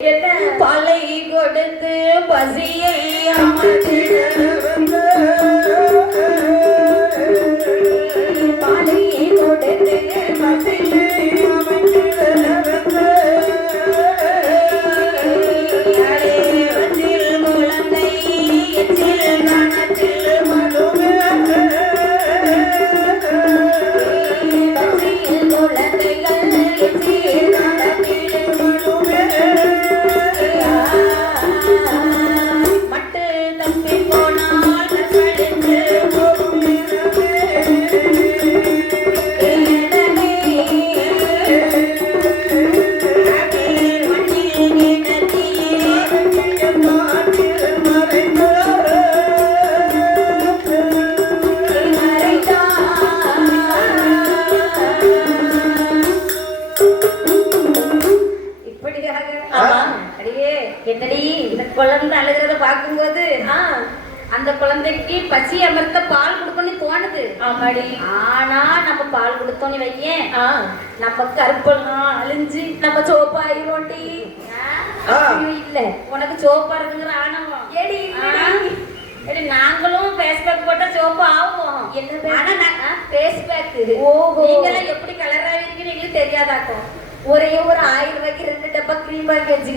பலை கொடுத்து பசியை அமர்ந்து பலை கொடுத்து பசியை குழந்தை அழுகிறத பார்க்கும்போது அந்த குழந்தைக்கு பசி அமர்த்த பால் கொடுக்கணும்னு தோணுது. ஆனா நம்ம பால் கொடுத்தோன்னு வையேன் நம்ம கருப்பெல்லாம் அழிஞ்சு நம்ம சோப்பா ஆயிரோண்டி. இல்ல உனக்கு சோப்பா இருக்குங்கிற ஆணவம் ஏடி ஏடி நாங்களும் ஃபேஸ் பேக் போட்டா சோப்பு ஆகும். ஆனா ஃபேஸ் பேக் நீங்களாம் எப்படி கலரா இருக்கீங்கன்னு எங்களுக்கு தெரியாதாக்கும். ஒரே ஒரு 1000 ரூபாய்க்கு 2 டப்பா கிரீம் வாங்கி வச்சு